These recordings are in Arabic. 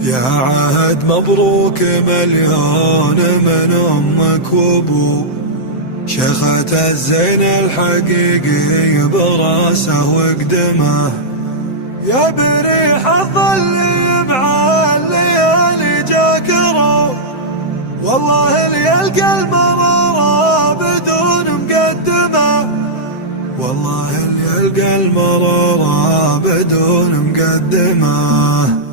يا عهد مبروك مليون من أمك وأبو شيخة الزين الحقيقي براسه وقدمه. يا بريح الظل مع الليالي جاكره، والله اللي يلقى المرارة بدون مقدمه، والله اللي يلقى المرارة بدون مقدمه.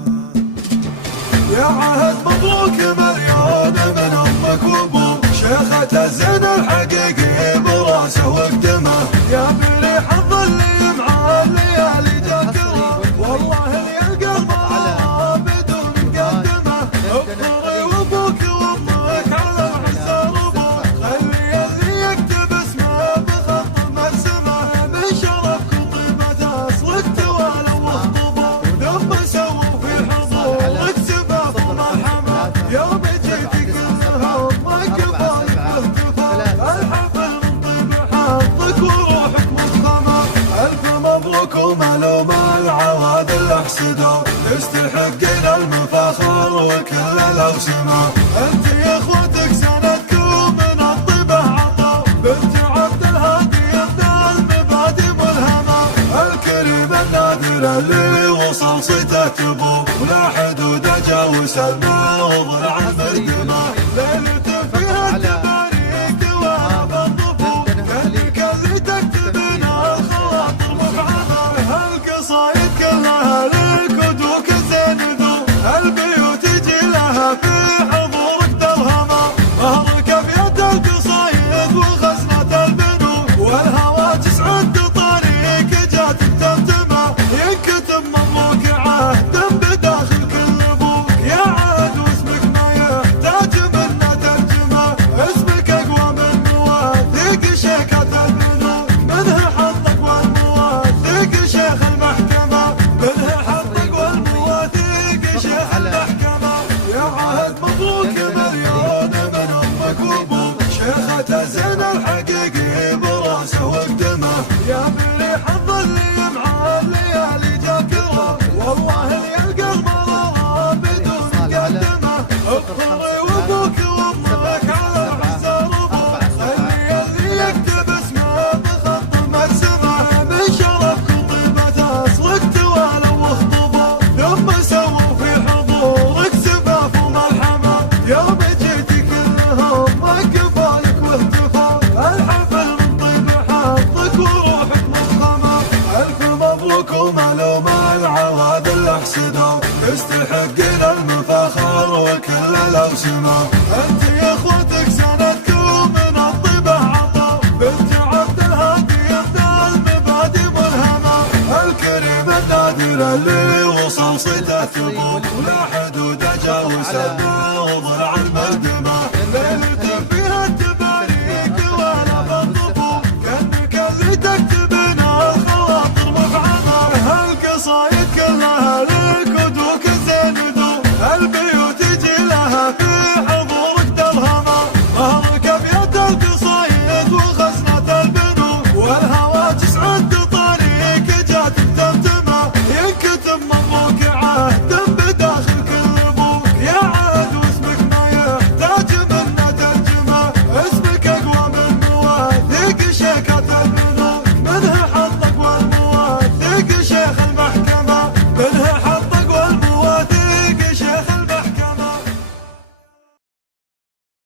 يا عهد مبروك مليون من أمك وأبو شيخة الزين الحقيقي براسه وقدمه. يا بريح الظل مع الليالي جاكره، والله اللي يلقى المرارة بدون مقدمه. اغفري وابوك وامك على العز ربوك، خلي اللي يكتب اسمه بخط مرسمه. من شرفك وطيبة اصلك توالوا واخطبوا، ثم سووا في حضورك سباب ومرحمه. يوم جيتك كلهم ركبالك واهتفوا، الحفل من طيب حظك وروحك مفخمه. الف مبروك وملوم العوادل احسدوا، تستحقين المفاخر وكل الاوسمه. انت يا اخوتك سندك ومن الطيبه عطا، بنت عبد الهادي ابن المبادئ ملهمه. الكريم النادر اللي وصل صيته تبو، ولا حدود جاوز الماء وضلع المردمه. ليلة فيها التباريك وهاب الضفو، كانك اللي تكتبين الخواطر مفعمه. القصايد كلها لك ودوك الزين ذو، البيوت يجي لها في حضورك ترهمه. مهرك ابيض القصايد وخزنة البنو، والهواجس عند طريق جاتك تمتمه. ينكتب مبروك عهد بداخل كل ابوك، يا عهد واسمك ما يحتاج منا ترجمه. اسمك اقوى من مواثيق شيخة البنوك، منها حظك والمواثيق شيخ المحكمه، منها حظك والمواثيق شيخ المحكمه. يا عهد مبروك مليون من امك وابوك شيخة الزين الحقيقي براسه وقدمه. يا بريح الظل مع الليالي جاكره، والله اللي يلقى المرارة بدون مقدمه. اغفري وابوك وامك على العز ربوك، خلي اللي يكتب اسمه بخط مرسمه. من شرفك وطيبة اصلك توالوا واخطبوا، ثم سووا في حضورك سباف وملحمه. يوم جيتي كلهم ركبالك واهتفوا، الحفل من طيب حظك وروحك مفخمه. الف مبروك وملوم العوادل احسدوا، تستحقين المفاخر وكل الاوسمه. انت يا اخوتك سندك ومن الطيبه عطا، بنت عبد الهادي ابن المبادئ ملهمه. الكريم النادر اللي وصل صيته ثبوت، ولا حدود جاوز الماء وضلع المردمه.